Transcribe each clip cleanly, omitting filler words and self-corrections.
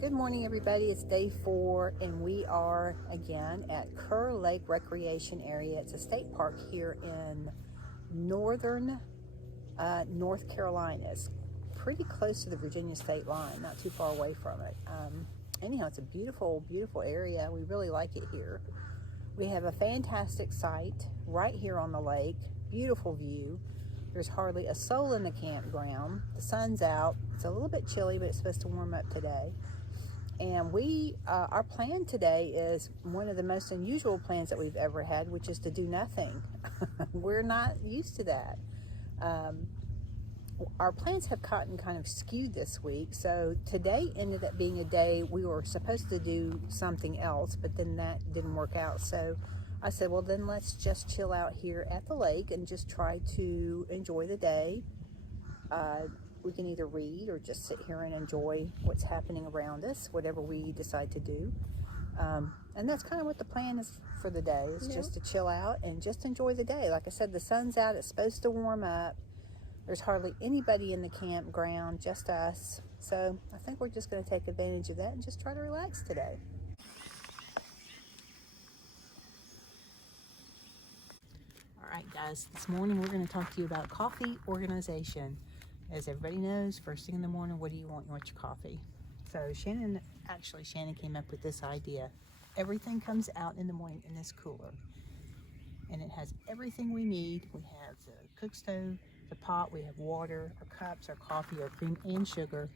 Good morning, everybody. It's day 4, and we are again at Kerr Lake Recreation Area. It's a state park here in northern North Carolina. It's pretty close to the Virginia state line, not too far away from it. Anyhow, it's a beautiful, beautiful area. We really like it here. We have a fantastic site right here on the lake. Beautiful view. There's hardly a soul in the campground. The sun's out. It's a little bit chilly, but it's supposed to warm up today. And our plan today is one of the most unusual plans that we've ever had, which is to do nothing. We're not used to that. Our plans have gotten kind of skewed this week. So today ended up being a day we were supposed to do something else, but then that didn't work out. So I said, well, then let's just chill out here at the lake and just try to enjoy the day. We can either read or just sit here and enjoy what's happening around us, whatever we decide to do. And that's kind of what the plan is for the day, is just to chill out and just enjoy the day. Like I said, the sun's out. It's supposed to warm up. There's hardly anybody in the campground, just us. So I think we're just going to take advantage of that and just try to relax today. All right, guys, this morning we're going to talk to you about coffee organization. As everybody knows, first thing in the morning, what do you want? You want your coffee. So Shannon came up with this idea. Everything comes out in the morning in this cooler. And it has everything we need. We have the cook stove, the pot, we have water, our cups, our coffee, our cream and sugar,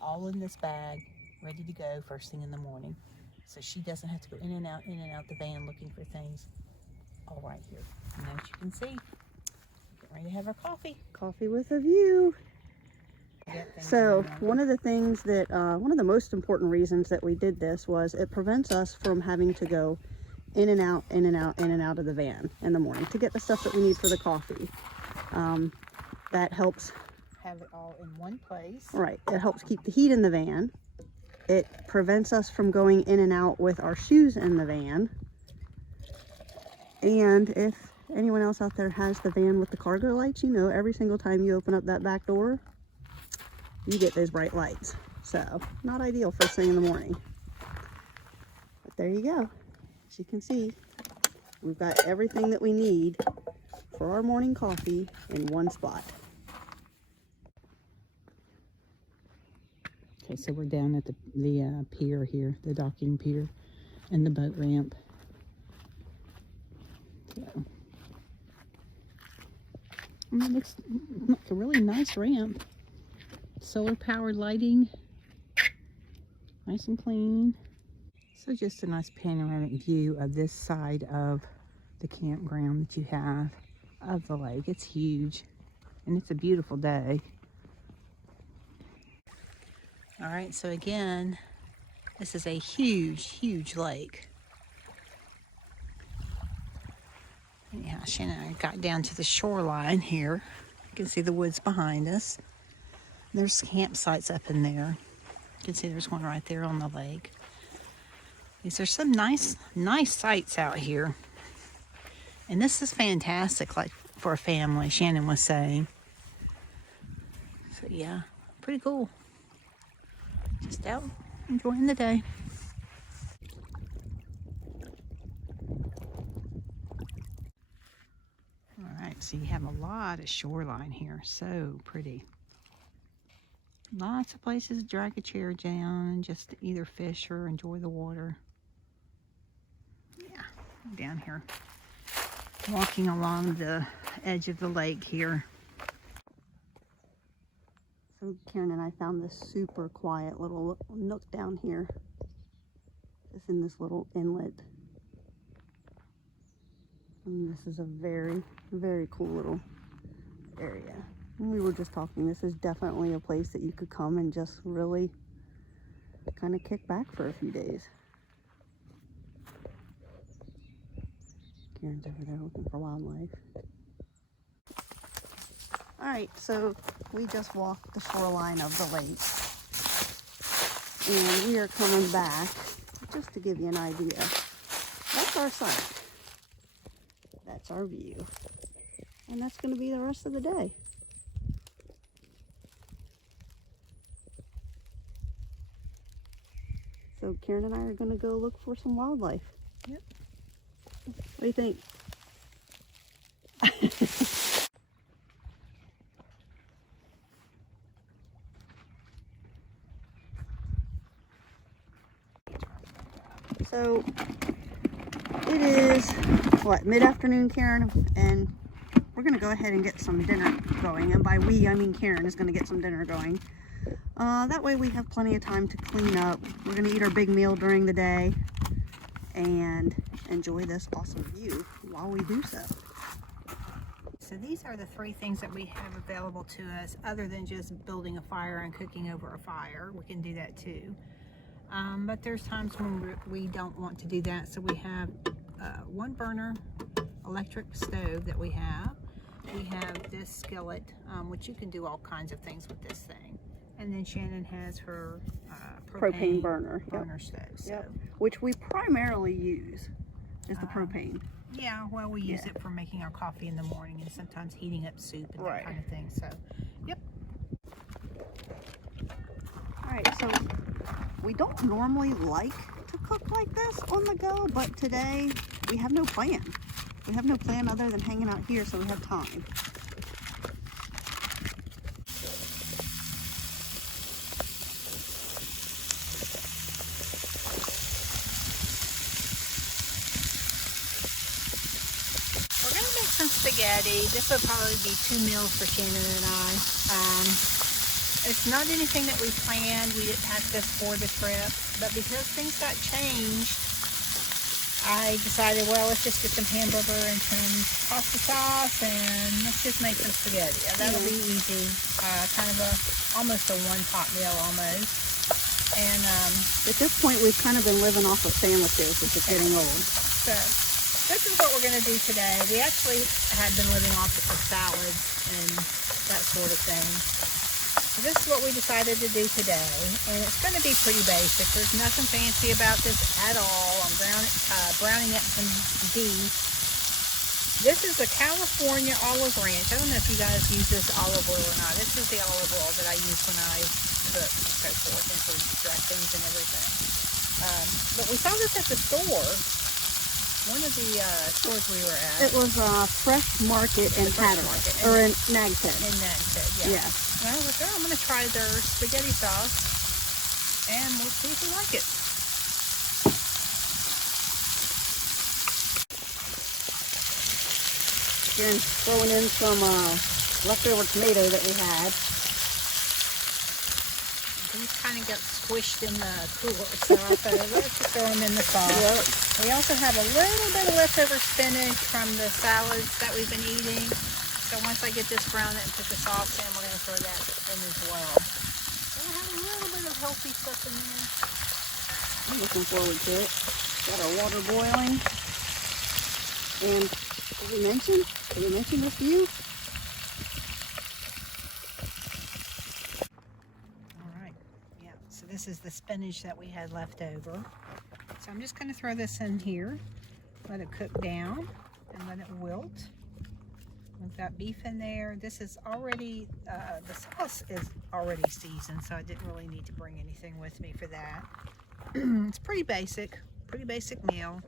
all in this bag, ready to go first thing in the morning. So she doesn't have to go in and out the van looking for things. All right here. And as you can see, getting ready to have our coffee. Coffee with a view. So one of the things that, one of the most important reasons that we did this was it prevents us from having to go in and out, in and out, in and out of the van in the morning to get the stuff that we need for the coffee. That helps have it all in one place. Right. It helps keep the heat in the van. It prevents us from going in and out with our shoes in the van. And if anyone else out there has the van with the cargo lights, you know, every single time you open up that back door, you get those bright lights. So not ideal first thing in the morning. But there you go. As you can see, we've got everything that we need for our morning coffee in one spot. Okay, so we're down at the pier here, the docking pier, and the boat ramp. So, and it looks like a really nice ramp. Solar powered lighting, nice and clean. So just a nice panoramic view of this side of the campground that you have of the lake. It's huge, and it's a beautiful day. All right, so again, this is a huge, huge lake. Yeah, Shannon and I got down to the shoreline here. You can see the woods behind us. There's campsites up in there. You can see there's one right there on the lake. These are some nice sights out here. And this is fantastic, like for a family, Shannon was saying. So yeah, pretty cool. Just out enjoying the day. All right, so you have a lot of shoreline here. So pretty. Lots of places to drag a chair down and just either fish or enjoy the water. Yeah, down here. Walking along the edge of the lake here. So Karen and I found this super quiet little nook down here. It's in this little inlet. And this is a very, very cool little area. And we were just talking, this is definitely a place that you could come and just really kind of kick back for a few days. Karen's over there looking for wildlife. All right, so we just walked the shoreline of the lake. And we are coming back, just to give you an idea. That's our site. That's our view. And that's going to be the rest of the day. So Karen and I are going to go look for some wildlife. Yep. What do you think? So it is, what, mid-afternoon, Karen? And we're going to go ahead and get some dinner going. And by we, I mean Karen is going to get some dinner going. That way we have plenty of time to clean up. We're going to eat our big meal during the day and enjoy this awesome view while we do so. So these are the 3 things that we have available to us other than just building a fire and cooking over a fire. We can do that too. But there's times when we don't want to do that. So we have 1 burner electric stove that we have. We have this skillet, which you can do all kinds of things with this thing. And then Shannon has her propane burner stove. So. Yep. Which we primarily use is the propane. Yeah, well, we use it for making our coffee in the morning and sometimes heating up soup and that kind of thing. So, yep. Alright, so we don't normally like to cook like this on the go, but today we have no plan. We have no plan other than hanging out here, so we have time. We're going to make some spaghetti. This will probably be 2 meals for Shannon and I. It's not anything that we planned. We didn't have this for the trip, but because things got changed, I decided, well, let's just get some hamburger and some pasta sauce and let's just make some spaghetti. That'll be easy. Kind of almost a one-pot meal almost. And at this point, we've kind of been living off of sandwiches, which is getting old. So this is what we're going to do today. We actually had been living off of salads and that sort of thing. So this is what we decided to do today, and it's going to be pretty basic. There's nothing fancy about this at all. I'm browning up some beef. This is the California olive ranch. I don't know if you guys use this olive oil or not. This is the olive oil that I use when I cook and so forth, and for dressings and everything. But we saw this at the store. One of the stores we were at. It was Fresh Market in Hatteras, or in Nag's Head. In Nag's Head, yeah. Well, I was like, oh, I'm going to try their spaghetti sauce, and we'll see if we like it. Again, throwing in some leftover tomato that we had. These kind of got squished in the cooler, so I thought, let's just throw them in the sauce. Yep. We also have a little bit of leftover spinach from the salads that we've been eating. So once I get this browned and put the sauce in, we're going to throw that in as well. So we have a little bit of healthy stuff in there. I'm looking forward to it. Got our water boiling. And did we mention this view? So this is the spinach that we had left over. So I'm just going to throw this in here, let it cook down, and let it wilt. We've got beef in there. This is already, the sauce is already seasoned, so I didn't really need to bring anything with me for that. It's pretty basic meal.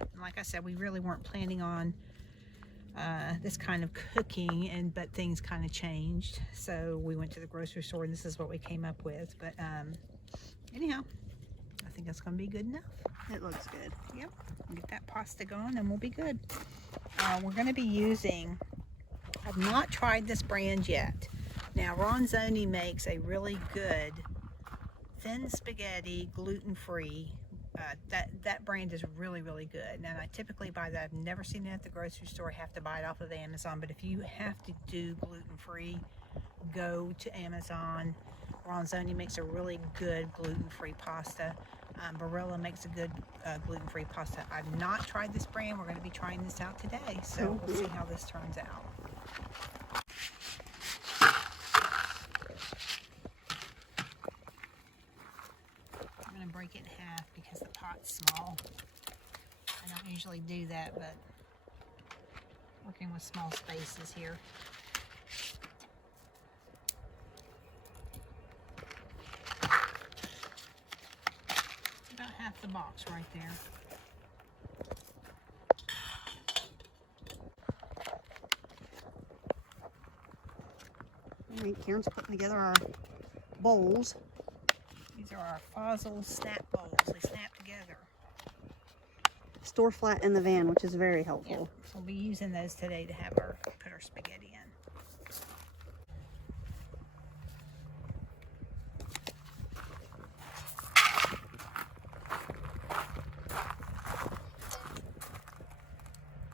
And like I said, we really weren't planning on this kind of cooking, but things kind of changed. So we went to the grocery store and this is what we came up with. But anyhow, I think that's going to be good enough. It looks good. Yep. Get that pasta going and we'll be good. We're going to be using, I've not tried this brand yet. Now, Ronzoni makes a really good thin spaghetti, gluten-free. That brand is really, really good. And I typically buy that. I've never seen it at the grocery store. I have to buy it off of Amazon. But if you have to do gluten-free, go to Amazon. Ronzoni makes a really good gluten-free pasta. Barilla makes a good gluten-free pasta. I've not tried this brand. We're going to be trying this out today. So we'll see how this turns out. Break it in half because the pot's small. I don't usually do that, but working with small spaces here. About box right there. All right, Karen's putting together our bowls. These are our Fossil snap bowls. They snap together. Store flat in the van, which is very helpful. Yep. So we'll be using those today to have put our spaghetti in.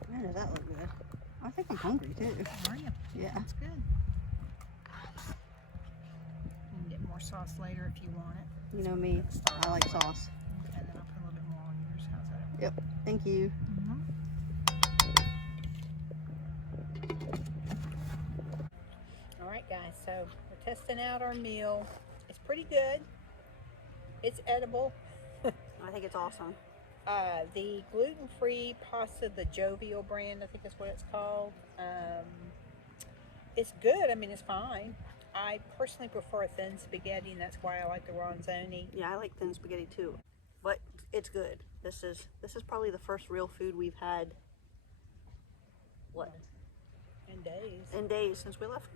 Man, does that look good? I think I'm hungry too. Are you? Yeah. That's good. You can get more sauce later if you want it. You know me, I like sauce. Okay, then I'll put a little bit more on yours. How's that? Yep, thank you. All right, guys, so we're testing out our meal. It's pretty good. It's edible. I think it's awesome. The gluten-free pasta, the Jovial brand, I think is what it's called. It's good. I mean, it's fine. I personally prefer a thin spaghetti, and that's why I like the ronzoni. Yeah, I like thin spaghetti too, but it's good. This is probably the first real food we've had. What? In days since we left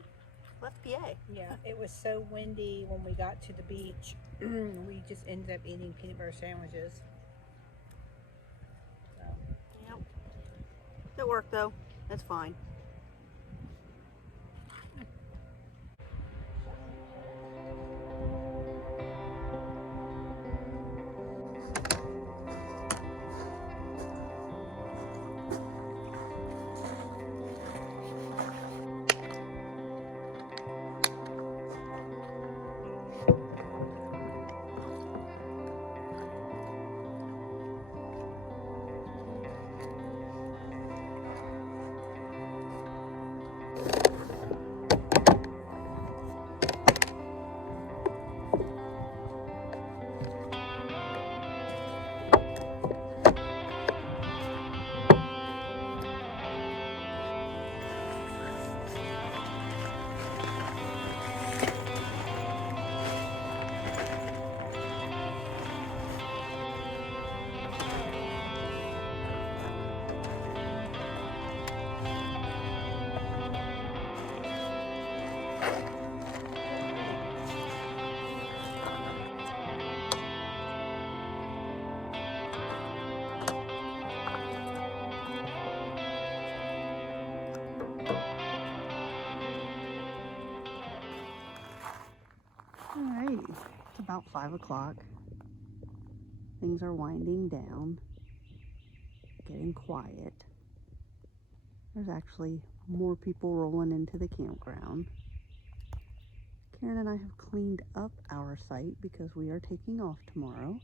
PA. Yeah, it was so windy when we got to the beach. We just ended up eating peanut butter sandwiches. So. Yep. It worked though. That's fine. Alright, it's about 5 o'clock. Things are winding down, getting quiet. There's actually more people rolling into the campground. Karen and I have cleaned up our site because we are taking off tomorrow.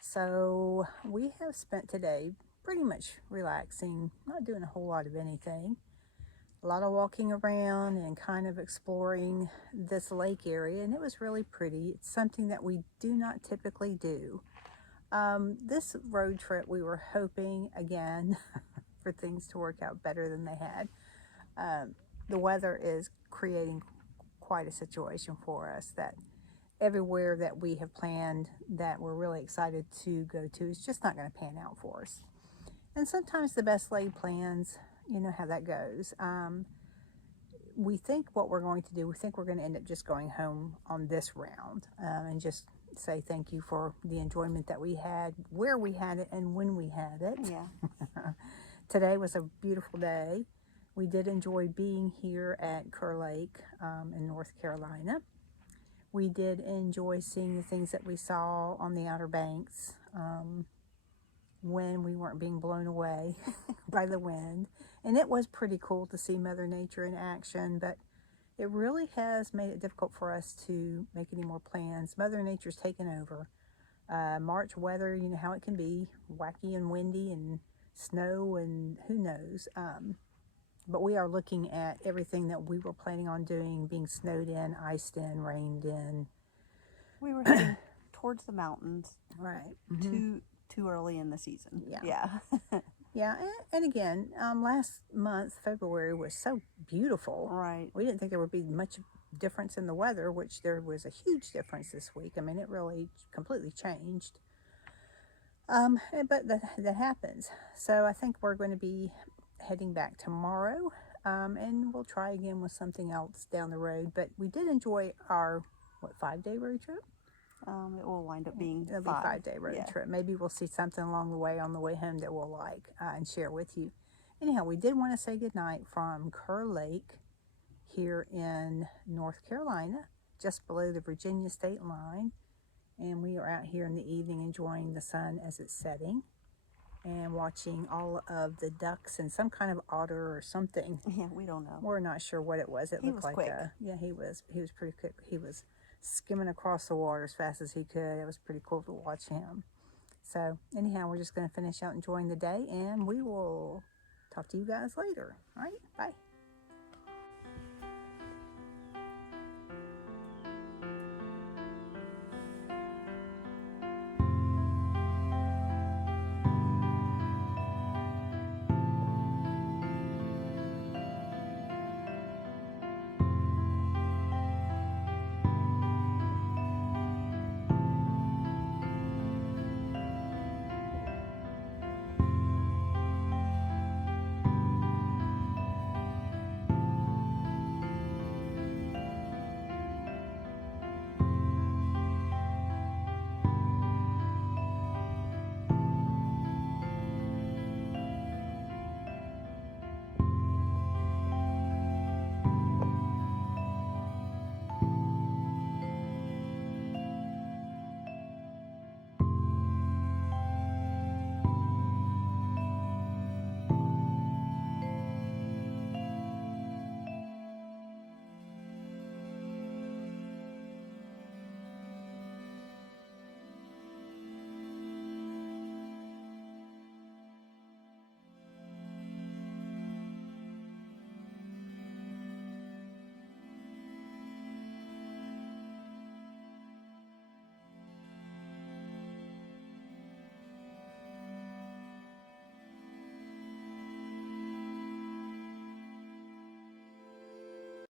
So we have spent today pretty much relaxing, not doing a whole lot of anything. A lot of walking around and kind of exploring this lake area, and it was really pretty. It's something that we do not typically do. This road trip, we were hoping again for things to work out better than they had. The weather is creating quite a situation for us that everywhere that we have planned that we're really excited to go to is just not going to pan out for us. And sometimes the best laid plans, you know how that goes. We think what we're going to do, we think we're going to end up just going home on this round and just say thank you for the enjoyment that we had, where we had it, and when we had it. Yeah. Today was a beautiful day. We did enjoy being here at Kerr Lake in North Carolina. We did enjoy seeing the things that we saw on the Outer Banks when we weren't being blown away by the wind. And it was pretty cool to see Mother Nature in action, but it really has made it difficult for us to make any more plans. Mother Nature's taken over. March weather, you know how it can be, wacky and windy and snow and who knows. But we are looking at everything that we were planning on doing, being snowed in, iced in, rained in. We were heading towards the mountains. Right. To too early in the season. Yeah. Yeah. Yeah, and again, last month, February, was so beautiful. Right. We didn't think there would be much difference in the weather, which there was a huge difference this week. I mean, it really completely changed. But that happens. So I think we're going to be heading back tomorrow, and we'll try again with something else down the road. But we did enjoy our, 5-day road trip? It will wind up being It'll be a 5-day road Yeah. trip. Maybe we'll see something along the way on the way home that we'll like and share with you. Anyhow, we did want to say goodnight from Kerr Lake here in North Carolina, just below the Virginia state line. And we are out here in the evening enjoying the sun as it's setting and watching all of the ducks and some kind of otter or something. Yeah, we don't know. We're not sure what it was. It looked like quick. Yeah, he was pretty quick. He was skimming across the water as fast as he could. It was pretty cool to watch him. So anyhow, we're just going to finish out enjoying the day, and we will talk to you guys later. All right, bye.